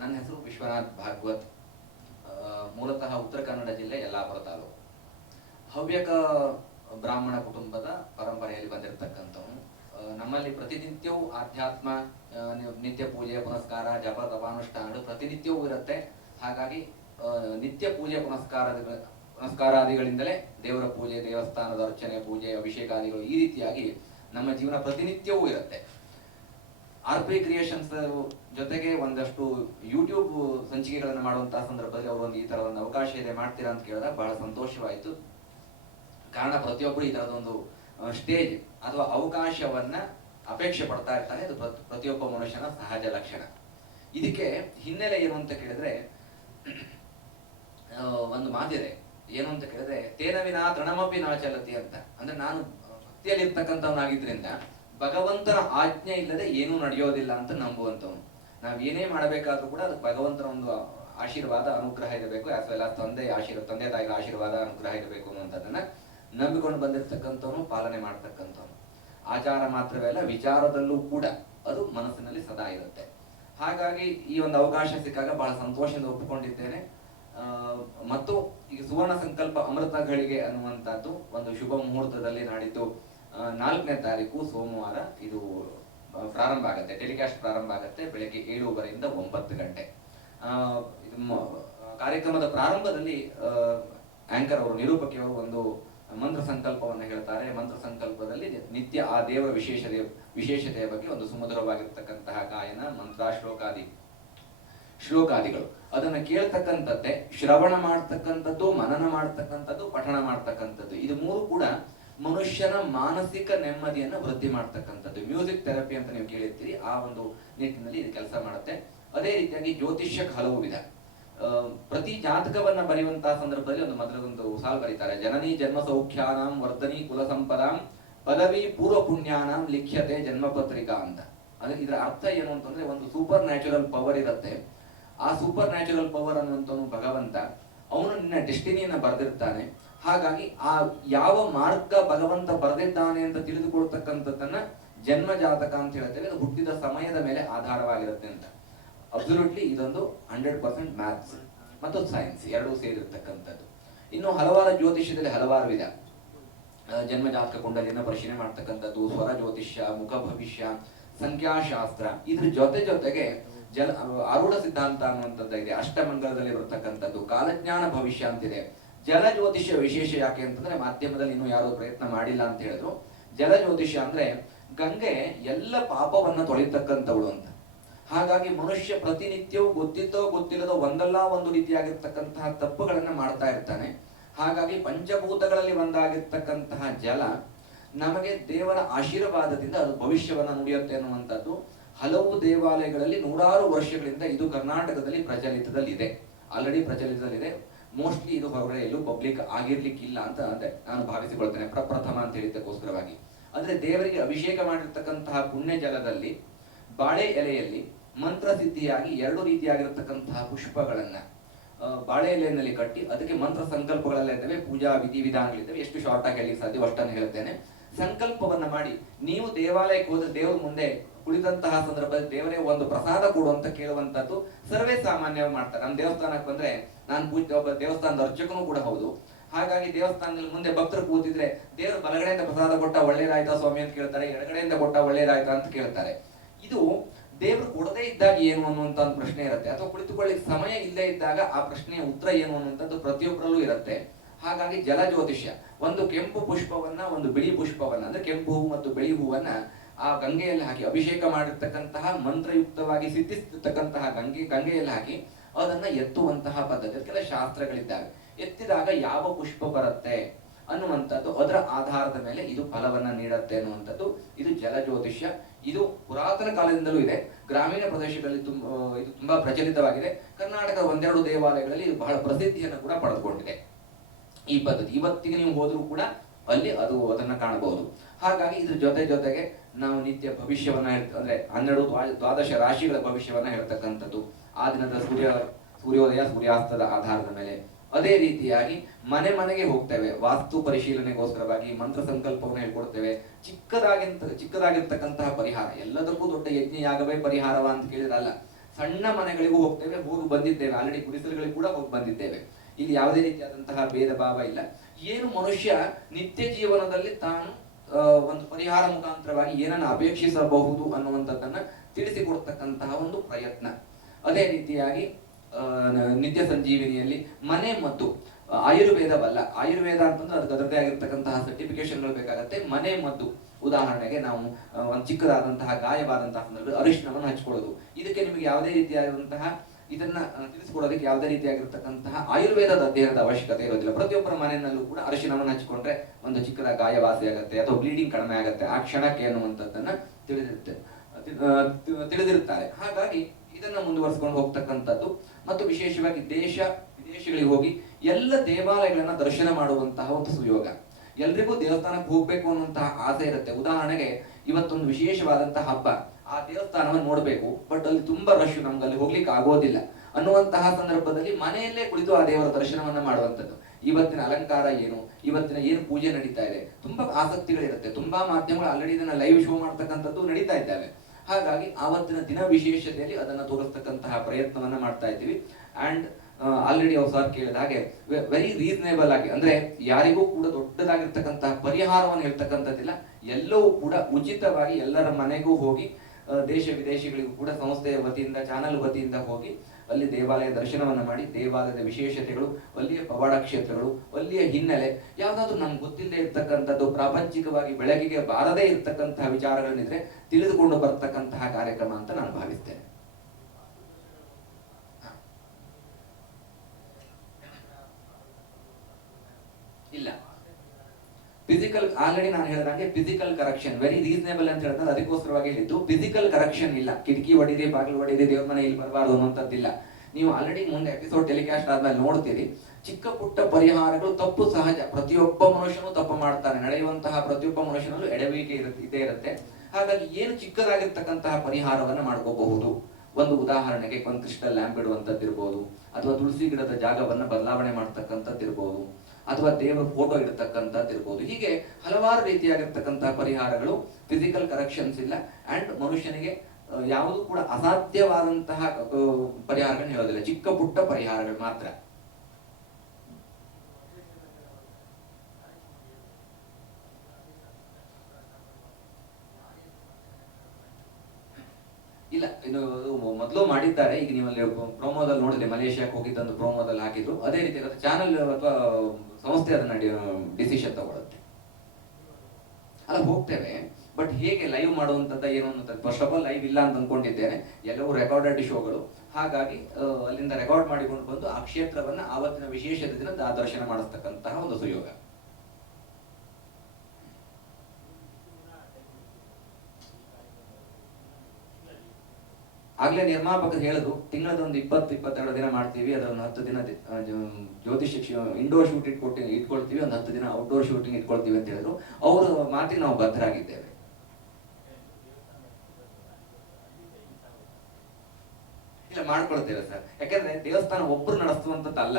ನನ್ನ ಹೆಸರು ವಿಶ್ವನಾಥ್ ಭಾಗವತ್. ಮೂಲತಃ ಉತ್ತರ ಕನ್ನಡ ಜಿಲ್ಲೆ ಯಲ್ಲಾಪುರ ತಾಲೂಕು. ಹವ್ಯಕ ಬ್ರಾಹ್ಮಣ ಕುಟುಂಬದ ಪರಂಪರೆಯಲ್ಲಿ ಬಂದಿರತಕ್ಕಂಥವನು. ನಮ್ಮಲ್ಲಿ ಪ್ರತಿನಿತ್ಯವೂ ಆಧ್ಯಾತ್ಮ ನಿತ್ಯ ಪೂಜೆ, ಪುನಸ್ಕಾರ, ಜಪ ತಪಾನುಷ್ಠಾನಗಳು ಪ್ರತಿನಿತ್ಯವೂ ಇರುತ್ತೆ. ಹಾಗಾಗಿ ನಿತ್ಯ ಪೂಜೆ ಪುನಸ್ಕಾರದ ಪುನಸ್ಕಾರಾದಿಗಳಿಂದಲೇ ದೇವರ ಪೂಜೆ, ದೇವಸ್ಥಾನದ ಅರ್ಚನೆ, ಪೂಜೆ, ಅಭಿಷೇಕಾದಿಗಳು ಈ ರೀತಿಯಾಗಿ ನಮ್ಮ ಜೀವನ ಪ್ರತಿನಿತ್ಯವೂ ಇರುತ್ತೆ. ಆರ್ ಪಿ ಕ್ರಿಯೇಷನ್ಸ್ ಜೊತೆಗೆ ಒಂದಷ್ಟು ಯೂಟ್ಯೂಬ್ ಸಂಚಿಕೆಗಳನ್ನು ಮಾಡುವಂತಹ ಸಂದರ್ಭದಲ್ಲಿ ಅವರು ಒಂದು ಈ ತರ ಒಂದು ಅವಕಾಶ ಇದೆ, ಮಾಡ್ತೀರಾ ಅಂತ ಕೇಳಿದಾಗ ಬಹಳ ಸಂತೋಷವಾಯಿತು. ಕಾರಣ ಪ್ರತಿಯೊಬ್ಬರು ಈ ತರದೊಂದು ಸ್ಟೇಜ್ ಅಥವಾ ಅವಕಾಶವನ್ನ ಅಪೇಕ್ಷೆ ಪಡ್ತಾ ಇರ್ತಾರೆ ಪ್ರತಿ- ಪ್ರತಿಯೊಬ್ಬ ಮನುಷ್ಯನ ಸಹಜ ಲಕ್ಷಣ. ಇದಕ್ಕೆ ಹಿನ್ನೆಲೆ ಏನು ಅಂತ ಕೇಳಿದ್ರೆ ಒಂದು ಮಾತಿದೆ. ಏನು ಅಂತ ಕೇಳಿದ್ರೆ, ತೇನವಿನ ತೃಣಮಪಿ ನಾಚಲತಿ ಅಂತ. ಅಂದ್ರೆ ನಾನು ಭಕ್ತಿಯಲ್ಲಿ ಇರ್ತಕ್ಕಂಥವನಾಗಿದ್ರಿಂದ ಭಗವಂತನ ಆಜ್ಞೆ ಇಲ್ಲದೆ ಏನೂ ನಡೆಯೋದಿಲ್ಲ ಅಂತ ನಂಬುವಂಥವನು. ನಾವ್ ಏನೇ ಮಾಡಬೇಕಾದ್ರೂ ಕೂಡ ಅದು ಭಗವಂತನ ಒಂದು ಆಶೀರ್ವಾದ ಅನುಗ್ರಹ ಇರಬೇಕು. ಅಥವಾ ತಂದೆ ಆಶೀರ್ವಾದ ತಂದೆ ತಾಯಿಗಳ ಆಶೀರ್ವಾದ ಅನುಗ್ರಹ ಇರಬೇಕು ಅನ್ನುವಂಥದ್ದನ್ನ ನಂಬಿಕೊಂಡು ಬಂದಿರತಕ್ಕಂಥವನು, ಪಾಲನೆ ಮಾಡ್ತಕ್ಕಂಥವನು. ಆಚಾರ ಮಾತ್ರವೇ ಅಲ್ಲ, ವಿಚಾರದಲ್ಲೂ ಕೂಡ ಅದು ಮನಸ್ಸಿನಲ್ಲಿ ಸದಾ ಇರುತ್ತೆ. ಹಾಗಾಗಿ ಈ ಒಂದು ಅವಕಾಶ ಸಿಕ್ಕಾಗ ಬಹಳ ಸಂತೋಷದಿಂದ ಒಪ್ಪಿಕೊಂಡಿದ್ದೇನೆ. ಮತ್ತು ಈ ಸುವರ್ಣ ಸಂಕಲ್ಪ ಅಮೃತ ಘಳಿಗೆ ಅನ್ನುವಂಥದ್ದು ಒಂದು ಶುಭ ಮುಹೂರ್ತದಲ್ಲಿ ನಾಡಿದ್ದು ನಾಲ್ಕನೇ ತಾರೀಕು ಸೋಮವಾರ ಇದು ಪ್ರಾರಂಭ ಆಗುತ್ತೆ. ಟೆಲಿಕಾಸ್ಟ್ ಪ್ರಾರಂಭ ಆಗುತ್ತೆ ಬೆಳಗ್ಗೆ ಏಳುವರೆಯಿಂದ ಒಂಬತ್ತು ಗಂಟೆ. ಕಾರ್ಯಕ್ರಮದ ಪ್ರಾರಂಭದಲ್ಲಿ ಆಂಕರ್ ಅವರು ನಿರೂಪಕಿಯವರು ಒಂದು ಮಂತ್ರ ಸಂಕಲ್ಪವನ್ನು ಹೇಳ್ತಾರೆ. ಮಂತ್ರ ಸಂಕಲ್ಪದಲ್ಲಿ ನಿತ್ಯ ಆ ದೇವರ ವಿಶೇಷತೆ, ವಿಶೇಷತೆಯ ಬಗ್ಗೆ ಒಂದು ಸುಮಧುರವಾಗಿರ್ತಕ್ಕಂತಹ ಗಾಯನ ಮಂತ್ರ ಶ್ಲೋಕಾದಿ ಶ್ಲೋಕಾದಿಗಳು. ಅದನ್ನು ಕೇಳ್ತಕ್ಕಂಥದ್ದೇ ಶ್ರವಣ ಮಾಡ್ತಕ್ಕಂಥದ್ದು, ಮನನ ಮಾಡ್ತಕ್ಕಂಥದ್ದು, ಪಠಣ ಮಾಡ್ತಕ್ಕಂಥದ್ದು. ಇದು ಮೂರು ಕೂಡ ಮನುಷ್ಯನ ಮಾನಸಿಕ ನೆಮ್ಮದಿಯನ್ನ ವೃದ್ಧಿ ಮಾಡ್ತಕ್ಕಂಥದ್ದು. ಮ್ಯೂಸಿಕ್ ಥೆರಪಿ ಅಂತ ನೀವು ಕೇಳಿರ್ತೀರಿ, ಆ ಒಂದು ನಿಟ್ಟಿನಲ್ಲಿ ಇದು ಕೆಲಸ ಮಾಡುತ್ತೆ. ಅದೇ ರೀತಿಯಾಗಿ ಜ್ಯೋತಿಷ್ಯಕ್ಕೆ ಹಲವು ವಿಧ. ಪ್ರತಿ ಜಾತಕವನ್ನ ಬರೆಯುವಂತಹ ಸಂದರ್ಭದಲ್ಲಿ ಒಂದು ಮೊದಲೊಂದು ಸಾಲು ಬರೀತಾರೆ. ಜನನಿ ಜನ್ಮ ಸೌಖ್ಯಾನಾಂ ವರ್ಧನಿ ಕುಲ ಸಂಪದಾಂ ಪದವಿ ಪೂರ್ವ ಪುಣ್ಯಾನಾಂ ಲಿಖ್ಯತೆ ಜನ್ಮ ಪತ್ರಿಕಾ ಅಂತ. ಅಂದ್ರೆ ಇದರ ಅರ್ಥ ಏನು ಅಂತಂದ್ರೆ ಒಂದು ಸೂಪರ್ ನ್ಯಾಚುರಲ್ ಪವರ್ ಇರುತ್ತೆ. ಆ ಸೂಪರ್ ನ್ಯಾಚುರಲ್ ಪವರ್ ಅನ್ನುವಂಥ ಭಗವಂತ. ಅವನು ನಿನ್ನ ಡೆಸ್ಟಿನಿಯನ್ನ ಬರೆದಿರ್ತಾನೆ. ಹಾಗಾಗಿ ಆ ಯಾವ ಮಾರ್ಗ ಭಗವಂತ ಬರೆದಿದ್ದಾನೆ ಅಂತ ತಿಳಿದುಕೊಳ್ತಕ್ಕಂಥದ್ದನ್ನ ಜನ್ಮ ಜಾತಕ ಅಂತ ಹೇಳ್ತೇವೆ. ಅದು ಹುಟ್ಟಿದ ಸಮಯದ ಮೇಲೆ ಆಧಾರವಾಗಿರುತ್ತೆ ಅಂತ. ಅಬ್ಸಲ್ಯೂಟ್ಲಿ ಇದೊಂದು ಹಂಡ್ರೆಡ್ ಪರ್ಸೆಂಟ್ ಮ್ಯಾಥ್ಸ್ ಮತ್ತು ಸೈನ್ಸ್ ಎರಡೂ ಸೇರಿರ್ತಕ್ಕಂಥದ್ದು. ಇನ್ನು ಹಲವಾರು ಜ್ಯೋತಿಷ್ಯದಲ್ಲಿ ಹಲವಾರು ವಿಧ ಜನ್ಮ ಜಾತಕ ಕುಂಡಲಿನ ಪರಿಶೀಲನೆ ಮಾಡ್ತಕ್ಕಂಥದ್ದು, ಸ್ವರ ಜ್ಯೋತಿಷ್ಯ, ಮುಖ ಭವಿಷ್ಯ, ಸಂಖ್ಯಾಶಾಸ್ತ್ರ. ಇದ್ರ ಜೊತೆ ಜೊತೆಗೆ ಜಲ ಆರೂಢ ಸಿದ್ಧಾಂತ ಅನ್ನುವಂಥದ್ದು ಇದೆ. ಅಷ್ಟಮಂಗಲದಲ್ಲಿ ಬರ್ತಕ್ಕಂಥದ್ದು, ಕಾಲಜ್ಞಾನ ಭವಿಷ್ಯ ಅಂತಿದೆ. ಜಲ ಜ್ಯೋತಿಷ್ಯ ವಿಶೇಷ ಯಾಕೆ ಅಂತಂದ್ರೆ ಮಾಧ್ಯಮದಲ್ಲಿ ಇನ್ನೂ ಯಾರು ಪ್ರಯತ್ನ ಮಾಡಿಲ್ಲ ಅಂತ ಹೇಳಿದ್ರು. ಜಲ ಜ್ಯೋತಿಷ್ಯ ಅಂದ್ರೆ ಗಂಗೆ ಎಲ್ಲ ಪಾಪವನ್ನ ತೊಳಿತಕ್ಕಂಥವಳು ಅಂತ. ಹಾಗಾಗಿ ಮನುಷ್ಯ ಪ್ರತಿನಿತ್ಯವೂ ಗೊತ್ತಿದ್ದೋ ಗೊತ್ತಿಲ್ಲದೋ ಒಂದಲ್ಲ ಒಂದು ರೀತಿಯಾಗಿರ್ತಕ್ಕಂತಹ ತಪ್ಪುಗಳನ್ನ ಮಾಡ್ತಾ ಇರ್ತಾನೆ. ಹಾಗಾಗಿ ಪಂಚಭೂತಗಳಲ್ಲಿ ಒಂದಾಗಿರ್ತಕ್ಕಂತಹ ಜಲ ನಮಗೆ ದೇವರ ಆಶೀರ್ವಾದದಿಂದ ಅದು ಭವಿಷ್ಯವನ್ನ ನುಡಿಯುತ್ತೆ ಅನ್ನುವಂಥದ್ದು. ಹಲವು ದೇವಾಲಯಗಳಲ್ಲಿ ನೂರಾರು ವರ್ಷಗಳಿಂದ ಇದು ಕರ್ನಾಟಕದಲ್ಲಿ ಪ್ರಚಲಿತದಲ್ಲಿದೆ. ಆಲ್ರೆಡಿ ಪ್ರಚಲಿತದಲ್ಲಿದೆ. ಮೋಸ್ಟ್ಲಿ ಇದು ಹೊರಗಡೆ ಎಲ್ಲೂ ಪಬ್ಲಿಕ್ ಆಗಿರ್ಲಿಕ್ಕಿಲ್ಲ ಅಂತ ಅಂದ್ರೆ ನಾನು ಭಾವಿಸಿಕೊಳ್ತೇನೆ. ಪ್ರಪ್ರಥಮ ಅಂತ ಹೇಳಿದ್ದಕ್ಕೋಸ್ಕರವಾಗಿ. ಅಂದ್ರೆ ದೇವರಿಗೆ ಅಭಿಷೇಕ ಮಾಡಿರ್ತಕ್ಕಂತಹ ಪುಣ್ಯ ಜಲದಲ್ಲಿ ಬಾಳೆ ಎಲೆಯಲ್ಲಿ ಮಂತ್ರ ಸಿದ್ಧಿಯಾಗಿ ಎರಡು ರೀತಿಯಾಗಿರತಕ್ಕಂತಹ ಪುಷ್ಪಗಳನ್ನ ಬಾಳೆ ಎಲೆಯಲ್ಲಿ ಕಟ್ಟಿ, ಅದಕ್ಕೆ ಮಂತ್ರ ಸಂಕಲ್ಪಗಳೆಲ್ಲ ಇದ್ದಾವೆ. ಪೂಜಾ ವಿಧಿ ವಿಧಾನಗಳಿದ್ದಾವೆ ಎಷ್ಟು ಶಾರ್ಟ್ ಆಗಿ ಹೇಳಲಿಕ್ಕೆ ಸಾಧ್ಯ ಅಷ್ಟನ್ನು ಹೇಳ್ತೇನೆ ಸಂಕಲ್ಪವನ್ನ ಮಾಡಿ. ನೀವು ದೇವಾಲಯಕ್ಕೆ ಹೋದ್ರೆ ದೇವರ ಮುಂದೆ ಕುಳಿತಂತಹ ಸಂದರ್ಭದಲ್ಲಿ ದೇವರೇ ಒಂದು ಪ್ರಸಾದ ಕೊಡು ಅಂತ ಕೇಳುವಂತದ್ದು ಸರ್ವೇ ಸಾಮಾನ್ಯವಾಗಿ ಮಾಡ್ತಾರೆ. ನಮ್ಮ ದೇವಸ್ಥಾನಕ್ಕೆ ಬಂದ್ರೆ ನಾನು ಪೂಜೆ ಒಬ್ಬ ದೇವಸ್ಥಾನದ ಅರ್ಚಕನೂ ಕೂಡ ಹೌದು. ಹಾಗಾಗಿ ದೇವಸ್ಥಾನದಲ್ಲಿ ಮುಂದೆ ಭಕ್ತರು ಕೂತಿದ್ರೆ ದೇವರು ಬಲಗಡೆಯಿಂದ ಪ್ರಸಾದ ಕೊಟ್ಟ ಒಳ್ಳೇದಾಯ್ತಾ ಸ್ವಾಮಿ ಅಂತ ಕೇಳ್ತಾರೆ, ಎಡಗಡೆಯಿಂದ ಕೊಟ್ಟ ಒಳ್ಳೇದಾಯ್ತಾ ಅಂತ ಕೇಳ್ತಾರೆ. ಇದು ದೇವರು ಕೊಡದೇ ಇದ್ದಾಗ ಏನು ಅನ್ನುವಂತ ಒಂದು ಪ್ರಶ್ನೆ ಇರುತ್ತೆ. ಅಥವಾ ಕುಳಿತುಕೊಳ್ಳಿಕ್ಕೆ ಸಮಯ ಇಲ್ಲದೆ ಇದ್ದಾಗ ಆ ಪ್ರಶ್ನೆಯ ಉತ್ತರ ಏನು ಅನ್ನುವಂಥದ್ದು ಪ್ರತಿಯೊಬ್ಬರಲ್ಲೂ ಇರುತ್ತೆ. ಹಾಗಾಗಿ ಜಲ ಜ್ಯೋತಿಷ್ಯ ಒಂದು ಕೆಂಪು ಪುಷ್ಪವನ್ನ, ಒಂದು ಬಿಳಿ ಪುಷ್ಪವನ್ನ, ಅಂದ್ರೆ ಕೆಂಪು ಹೂವು ಮತ್ತು ಬಿಳಿ ಹೂವನ್ನ ಆ ಗಂಗೆಯಲ್ಲಿ ಹಾಕಿ ಅಭಿಷೇಕ ಮಾಡಿರ್ತಕ್ಕಂತಹ ಮಂತ್ರಯುಕ್ತವಾಗಿ ಸಿದ್ಧಿಸಿರ್ತಕ್ಕಂತಹ ಗಂಗೆ, ಗಂಗೆಯಲ್ಲಿ ಹಾಕಿ ಅದನ್ನ ಎತ್ತುವಂತಹ ಪದ್ಧತಿ. ಅದಕ್ಕೆಲ್ಲ ಶಾಸ್ತ್ರಗಳಿದ್ದಾವೆ. ಎತ್ತಿದಾಗ ಯಾವ ಪುಷ್ಪ ಬರುತ್ತೆ ಅನ್ನುವಂಥದ್ದು ಅದರ ಆಧಾರದ ಮೇಲೆ ಇದು ಫಲವನ್ನ ನೀಡುತ್ತೆ ಅನ್ನುವಂಥದ್ದು ಇದು ಜಲ ಜ್ಯೋತಿಷ್ಯ ಇದು ಪುರಾತನ ಕಾಲದಿಂದಲೂ ಇದೆ. ಗ್ರಾಮೀಣ ಪ್ರದೇಶಗಳಲ್ಲಿ ತುಂಬ, ಇದು ತುಂಬಾ ಪ್ರಚಲಿತವಾಗಿದೆ. ಕರ್ನಾಟಕದ ಒಂದೆರಡು ದೇವಾಲಯಗಳಲ್ಲಿ ಬಹಳ ಪ್ರಸಿದ್ಧಿಯನ್ನು ಕೂಡ ಪಡೆದುಕೊಂಡಿದೆ. ಈ ಪದ್ಧತಿ. ಇವತ್ತಿಗೆ ನೀವು ಹೋದ್ರೂ ಕೂಡ ಅಲ್ಲಿ ಅದು ಅದನ್ನ ಕಾಣಬಹುದು. ಹಾಗಾಗಿ ಇದ್ರ ಜೊತೆ ಜೊತೆಗೆ ನಾವು ನಿತ್ಯ ಭವಿಷ್ಯವನ್ನ ಅಂದ್ರೆ ಹನ್ನೆರಡು ದ್ವಾ- ದ್ವಾದಶ ರಾಶಿಗಳ ಭವಿಷ್ಯವನ್ನ ಹೇಳ್ತಕ್ಕಂಥದ್ದು. ಆ ದಿನದ ಸೂರ್ಯ, ಸೂರ್ಯೋದಯ, ಸೂರ್ಯಾಸ್ತದ ಆಧಾರದ ಮೇಲೆ. ಅದೇ ರೀತಿಯಾಗಿ ಮನೆ ಮನೆಗೆ ಹೋಗ್ತೇವೆ. ವಾಸ್ತು ಪರಿಶೀಲನೆಗೋಸ್ಕರವಾಗಿ, ಮಂತ್ರ ಸಂಕಲ್ಪವನ್ನು ಹೇಳ್ಕೊಡ್ತೇವೆ. ಚಿಕ್ಕದಾಗಿಂತ, ಚಿಕ್ಕದಾಗಿರ್ತಕ್ಕಂತಹ ಪರಿಹಾರ. ಎಲ್ಲದಕ್ಕೂ ದೊಡ್ಡ ಯಜ್ಞ ಯಾಗವೇ ಪರಿಹಾರವ ಅಂತ ಕೇಳಿದ್ರಲ್ಲ. ಸಣ್ಣ ಮನೆಗಳಿಗೂ ಹೋಗ್ತೇವೆ. ಹೋಗಿ ಬಂದಿದ್ದೇವೆ. ಆಲ್ರೆಡಿ ಗುಡಿಸಲುಗಳಿಗೆ ಕೂಡ ಹೋಗಿ ಬಂದಿದ್ದೇವೆ. ಇಲ್ಲಿ ಯಾವುದೇ ರೀತಿಯಾದಂತಹ ಭೇದ ಭಾವ ಇಲ್ಲ. ಏನು ಮನುಷ್ಯ ನಿತ್ಯ ಜೀವನದಲ್ಲಿ ತಾನು ಒಂದು ಪರಿಹಾರ ಮುಖಾಂತರವಾಗಿ ಏನನ್ನ ಅಪೇಕ್ಷಿಸಬಹುದು ಅನ್ನುವಂಥದ್ದನ್ನ ತಿಳಿಸಿಕೊಡ್ತಕ್ಕಂತಹ ಒಂದು ಪ್ರಯತ್ನ. ಅದೇ ರೀತಿಯಾಗಿ ನಿತ್ಯ ಸಂಜೀವಿನಿಯಲ್ಲಿ ಮನೆ ಮತ್ತು ಆಯುರ್ವೇದವಲ್ಲ. ಆಯುರ್ವೇದ ಅಂತಂದ್ರೆ ಅದಕ್ಕೆ ಅದರದೇ ಆಗಿರ್ತಕ್ಕಂತಹ ಸರ್ಟಿಫಿಕೇಶನ್ಗಳು ಬೇಕಾಗತ್ತೆ. ಮನೆ ಮದ್ದು ಉದಾಹರಣೆಗೆ ನಾವು ಒಂದು ಚಿಕ್ಕದಾದಂತಹ ಗಾಯವಾದಂತಹ ಸಂದರ್ಭದಲ್ಲಿ ಅರಿಶಿನವನ್ನು ಹಚ್ಕೊಳ್ಳೋದು. ಇದಕ್ಕೆ ನಿಮಗೆ ಯಾವುದೇ ರೀತಿಯಾದಂತಹ ಇದನ್ನ ತಿಳಿಸ್ಕೊಡೋದಕ್ಕೆ ಯಾವುದೇ ರೀತಿಯಾಗಿರ್ತಕ್ಕಂತಹ ಆಯುರ್ವೇದದ ಅಧ್ಯಯನದ ಅವಶ್ಯಕತೆ ಇರೋದಿಲ್ಲ. ಪ್ರತಿಯೊಬ್ಬರ ಮನೆಯಲ್ಲೂ ಕೂಡ ಅರಿಶಿನವನ್ನು ಹಚ್ಚಿಕೊಂಡ್ರೆ ಒಂದು ಚಿಕ್ಕದ ಗಾಯ ವಾಸಿ ಆಗುತ್ತೆ ಅಥವಾ ಬ್ಲೀಡಿಂಗ್ ಕಡಿಮೆ ಆಗುತ್ತೆ ಆ ಕ್ಷಣಕ್ಕೆ ಅನ್ನುವಂಥದ್ದನ್ನ ತಿಳಿದಿರುತ್ತೆ ತಿಳಿದಿರುತ್ತಾರೆ. ಹಾಗಾಗಿ ಇದನ್ನ ಮುಂದುವರಿಸಿಕೊಂಡು ಹೋಗ್ತಕ್ಕಂಥದ್ದು ಮತ್ತು ವಿಶೇಷವಾಗಿ ದೇಶ, ವಿದೇಶಗಳಿಗೆ ಹೋಗಿ ಎಲ್ಲ ದೇವಾಲಯಗಳನ್ನ ದರ್ಶನ ಮಾಡುವಂತಹ ಒಂದು ಸುಯೋಗ. ಎಲ್ರಿಗೂ ದೇವಸ್ಥಾನಕ್ಕೆ ಹೋಗ್ಬೇಕು ಅನ್ನುವಂತಹ ಆಸೆ ಇರುತ್ತೆ. ಉದಾಹರಣೆಗೆ ಇವತ್ತೊಂದು ವಿಶೇಷವಾದಂತಹ ಹಬ್ಬ. ಆ ದೇವಸ್ಥಾನವನ್ನು ನೋಡಬೇಕು. ಬಟ್ ಅಲ್ಲಿ ತುಂಬಾ ರಶ್ ನಮ್ಗೆ ಅಲ್ಲಿ ಹೋಗ್ಲಿಕ್ಕೆ ಆಗೋದಿಲ್ಲ. ಅನ್ನುವಂತಹ ಸಂದರ್ಭದಲ್ಲಿ ಮನೆಯಲ್ಲೇ ಕುಳಿತು ಆ ದೇವರ ದರ್ಶನವನ್ನ ಮಾಡುವಂಥದ್ದು. ಇವತ್ತಿನ ಅಲಂಕಾರ ಏನು? ಇವತ್ತಿನ ಏನು ಪೂಜೆ ನಡೀತಾ ಇದೆ? ತುಂಬಾ ಆಸಕ್ತಿಗಳಿರುತ್ತೆ. ತುಂಬಾ ಮಾಧ್ಯಮಗಳು ಆಲ್ರೆಡಿ ಇದನ್ನ ಲೈವ್ ಶೋ ಮಾಡ್ತಕ್ಕಂಥದ್ದು ನಡೀತಾ ಇದ್ದಾವೆ. ಹಾಗಾಗಿ ಆವತ್ತಿನ ದಿನ ವಿಶೇಷತೆಯಲ್ಲಿ ಅದನ್ನ ತೋರಿಸ್ತಕ್ಕಂತಹ ಪ್ರಯತ್ನವನ್ನ ಮಾಡ್ತಾ ಇದ್ದೀವಿ. ಅಂಡ್ ಆಲ್ರೆಡಿ ಅವ್ರು ಸರ್ ಕೇಳಿದ ಹಾಗೆ ವೆರಿ ರೀಸನೇಬಲ್ ಆಗಿ, ಅಂದ್ರೆ ಯಾರಿಗೂ ಕೂಡ ದೊಡ್ಡದಾಗಿರ್ತಕ್ಕಂತಹ ಪರಿಹಾರವನ್ನು ಹೇಳ್ತಕ್ಕಂಥದ್ದಿಲ್ಲ. ಎಲ್ಲವೂ ಕೂಡ ಉಚಿತವಾಗಿ ಎಲ್ಲರ ಮನೆಗೂ ಹೋಗಿ ದೇಶ ವಿದೇಶಗಳಿಗೂ ಕೂಡ ಸಂಸ್ಥೆಯ ವತಿಯಿಂದ ಚಾನಲ್ ವತಿಯಿಂದ ಹೋಗಿ ಅಲ್ಲಿ ದೇವಾಲಯ ದರ್ಶನವನ್ನು ಮಾಡಿ, ದೇವಾಲಯದ ವಿಶೇಷತೆಗಳು, ಅಲ್ಲಿಯ ಪವಾಡ ಕ್ಷೇತ್ರಗಳು, ಅಲ್ಲಿಯ ಹಿನ್ನೆಲೆ, ಯಾವುದಾದ್ರೂ ನಮ್ಗೆ ಗೊತ್ತಿಲ್ಲದೆ ಇರ್ತಕ್ಕಂಥದ್ದು, ಪ್ರಾಪಂಚಿಕವಾಗಿ ಬೆಳಕಿಗೆ ಬಾರದೇ ಇರ್ತಕ್ಕಂತಹ ವಿಚಾರಗಳನ್ನಿದ್ರೆ ತಿಳಿದುಕೊಂಡು ಬರ್ತಕ್ಕಂತಹ ಕಾರ್ಯಕ್ರಮ ಅಂತ ನಾನು ಭಾವಿಸ್ತೇನೆ ಹ. ಇಲ್ಲ ಫಿಸಿಕಲ್ ಆಲ್ರೆಡಿ ನಾನು ಹೇಳಿದಂಗೆ ಫಿಸಿಕಲ್ ಕರೆಕ್ಷನ್ ವೆರಿ ರೀಸನೇಬಲ್ ಅಂತ ಹೇಳಿದ್ರೆ ಅದಕ್ಕೋಸ್ಕರವಾಗಿ ಹೇಳಿದ್ದು ಫಿಸಿಕಲ್ ಕರೆಕ್ಷನ್ ಇಲ್ಲ. ಕಿಟಕಿ ಹೊಡಿದೆ ಬಾಗಿಲು ಹೊಡಿದೆ ದೇವ್ರ ಮನೆ ಇಲ್ಲಿ ಬರಬಾರ್ದು ಅನ್ನೋಂಥದ್ದಿಲ್ಲ ನೀವು ಆಲ್ರೆಡಿ ಮುಂದೆ ಎಪಿಸೋಡ್ ಟೆಲಿಕಾಸ್ಟ್ ಆದ್ಮೇಲೆ ನೋಡ್ತೀರಿ, ಚಿಕ್ಕ ಪುಟ್ಟ ಪರಿಹಾರಗಳು ತಪ್ಪು ಸಹಜ. ಪ್ರತಿಯೊಬ್ಬ ಮನುಷ್ಯನೂ ತಪ್ಪು ಮಾಡ್ತಾನೆ. ನಡೆಯುವಂತಹ ಪ್ರತಿಯೊಬ್ಬ ಮನುಷ್ಯನಲ್ಲೂ ಎಡವೀಕೆ ಇರುತ್ತೆ ಇದೇ ಇರುತ್ತೆ. ಹಾಗಾಗಿ ಏನು ಚಿಕ್ಕದಾಗಿರ್ತಕ್ಕಂತಹ ಪರಿಹಾರವನ್ನ ಮಾಡ್ಕೋಬಹುದು. ಒಂದು ಉದಾಹರಣೆಗೆ, ಒಂದು ಕ್ರಿಸ್ಟಲ್ ಲ್ಯಾಂಪ್ ಇಡುವಂಥದ್ದು ಅಥವಾ ತುಳಸಿ ಗಿಡದ ಜಾಗವನ್ನ ಬದಲಾವಣೆ ಮಾಡ್ತಕ್ಕಂಥದ್ದು ಅಥವಾ ದೇವರ ಫೋಟೋ ಇಡತಕ್ಕಂಥದ್ದು ಇರ್ಬೋದು. ಹೀಗೆ ಹಲವಾರು ರೀತಿಯಾಗಿರ್ತಕ್ಕಂತಹ ಪರಿಹಾರಗಳು ಫಿಸಿಕಲ್ ಕರೆಕ್ಷನ್ಸ್ ಇಲ್ಲ ಅಂಡ್ ಮನುಷ್ಯನಿಗೆ ಯಾವುದು ಕೂಡ ಅಸಾಧ್ಯವಾದಂತಹ ಪರಿಹಾರಗಳನ್ನ ಹೇಳೋದಿಲ್ಲ. ಚಿಕ್ಕ ಪುಟ್ಟ ಪರಿಹಾರಗಳು ಮಾತ್ರ. ಇಲ್ಲ, ಇದು ಮೊದಲು ಮಾಡಿದ್ದಾರೆ. ಈಗ ನೀವಲ್ಲಿ ಪ್ರೋಮೋದಲ್ಲಿ ನೋಡಿದ್ರೆ ಮಲೇಷ್ಯಾಕ್ಕೆ ಹೋಗಿದ್ದಂದು ಪ್ರೋಮೋದಲ್ಲಿ ಹಾಕಿದ್ರು. ಅದೇ ರೀತಿ ಚಾನಲ್ ಅಥವಾ ಸಂಸ್ಥೆ ಅದನ್ನ ಡಿಸಿಷನ್ ತಗೊಳುತ್ತೆ. ಅಲ್ಲ, ಹೋಗ್ತೇವೆ. ಬಟ್ ಹೇಗೆ ಲೈವ್ ಮಾಡುವಂತದ್ದ ಏನು ಅನ್ನೋದು ಫಸ್ಟ್ ಆಫ್ ಆಲ್ ಲೈವ್ ಇಲ್ಲ ಅಂತ ಅನ್ಕೊಂಡಿದ್ದೇನೆ. ಎಲ್ಲವೂ ರೆಕಾರ್ಡೆಡ್ ಶೋಗಳು ಹಾಗಾಗಿ ಅಲ್ಲಿಂದ ರೆಕಾರ್ಡ್ ಮಾಡಿಕೊಂಡು ಬಂದು ಆ ಕ್ಷೇತ್ರವನ್ನ, ಆವತ್ತಿನ ವಿಶೇಷ ದಿನ ದರ್ಶನ ಮಾಡಿಸ್ತಕ್ಕಂತಹ ಒಂದು ಸುಯೋಗ. ಆಗ್ಲೇ ನಿರ್ಮಾಪಕರು ಹೇಳಿದ್ರು ತಿಂಗಳದೊಂದು ಇಪ್ಪತ್ತು, ಇಪ್ಪತ್ತೆರಡು ದಿನ ಮಾಡ್ತೀವಿ, ಅದೊಂದು ಹತ್ತು ದಿನ ಜ್ಯೋತಿಷ್ ಇಂಡೋರ್ ಶೂಟ್ ಇಟ್ಕೊಟ್ಟು ಇಟ್ಕೊಳ್ತೀವಿ, ಒಂದು ಹತ್ತು ದಿನ ಔಟ್ಡೋರ್ ಶೂಟಿಂಗ್ ಇಟ್ಕೊಳ್ತೀವಿ ಅಂತ ಹೇಳಿದ್ರು. ಅವ್ರ ಮಾತಿಗೆ ನಾವು ಬದ್ಧರಾಗಿದ್ದೇವೆ. ಇಲ್ಲ, ಮಾಡ್ಕೊಳ್ತೇವೆ ಸರ್. ಯಾಕಂದ್ರೆ ದೇವಸ್ಥಾನ ಒಬ್ರು ನಡೆಸುವಂತದ್ದಲ್ಲ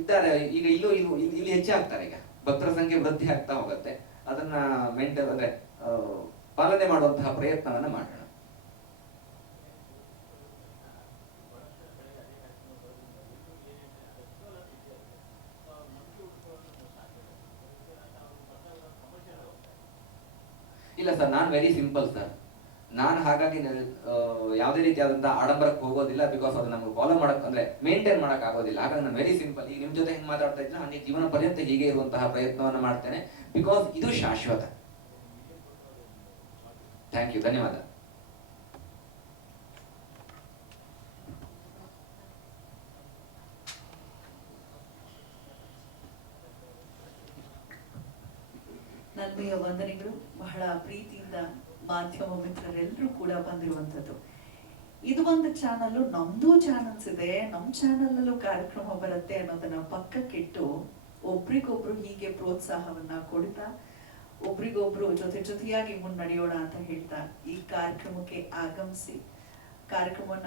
ಇದ್ದಾರೆ, ಈಗ ಇಲ್ಲೂ ಇಲ್ಲೂ, ಇಲ್ಲಿ ಇಲ್ಲಿ ಹೆಚ್ಚೆ ಆಗ್ತಾರೆ ಈಗ. ಭಕ್ತರ ಸಂಖ್ಯೆ ವೃದ್ಧಿ ಆಗ್ತಾ ಹೋಗುತ್ತೆ. ಅದನ್ನ ಮೇಂಟೈನ್ ಅಂದ್ರೆ ಪಾಲನೆ ಮಾಡುವಂತಹ ಪ್ರಯತ್ನವನ್ನ ಮಾಡೋಣ. ಇಲ್ಲ ಸರ್, ನಾನು ವೆರಿ ಸಿಂಪಲ್ ಸರ್. ನಾನು ಹಾಗಾಗಿ ಯಾವುದೇ ರೀತಿಯಾದಂತಹ ಆಡಂಬರಕ್ಕೆ ಹೋಗೋದಿಲ್ಲ ಬಿಕಾಸ್ ಅದು ನಮ್ಗೆ ಫಾಲೋ ಮಾಡಕ್, ಅಂದ್ರೆ ಮೇಂಟೈನ್ ಮಾಡಕ್ ಆಗೋದಿಲ್ಲ. ಹಾಗಾಗಿ ನಾನು ವೆರಿ ಸಿಂಪಲ್ ಈಗ ನಿಮ್ ಜೊತೆ ಹೆಂಗ್ ಮಾತಾಡ್ತಾ ಇದ್ರೆ ಹಂಗೆ ಜೀವನ ಪರ್ಯಂತ ಹೀಗೆ ಇರುವಂತಹ ಪ್ರಯತ್ನವನ್ನ ಮಾಡ್ತೇನೆ. ಬಿಕಾಸ್ ಇದು ಶಾಶ್ವತ. ಥ್ಯಾಂಕ್ ಯು ಧನ್ಯವಾದ. ನನ್ಮೆಯ ವಂದನೆಗಳು. ಬಹಳ ಪ್ರೀತಿಯಿಂದ ಮಾಧ್ಯಮ ಮಿತ್ರರೆಲ್ಲರೂ ಕೂಡ ಬಂದಿರುವಂಥದ್ದು. ಇದು ಒಂದು ಚಾನಲ್ ನಮ್ದು ಚಾನಲ್ಸ್ ಇದೆ. ನಮ್ ಚಾನಲ್ ಅಲ್ಲೂ ಕಾರ್ಯಕ್ರಮ ಬರುತ್ತೆ ಅನ್ನೋದನ್ನ ಪಕ್ಕಕ್ಕಿಟ್ಟು ಒಬ್ರಿಗೊಬ್ರು ಹೀಗೆ ಪ್ರೋತ್ಸಾಹವನ್ನ ಕೊಡ್ತಾ, ಒಬ್ರಿಗೊಬ್ರು ಜೊತೆ ಜೊತೆಯಾಗಿ ಮುನ್ನಡೆಯೋಣ ಅಂತ ಹೇಳ್ತಾ ಈ ಕಾರ್ಯಕ್ರಮಕ್ಕೆ ಆಗಮಿಸಿ. ಕಾರ್ಯಕ್ರಮವನ್ನ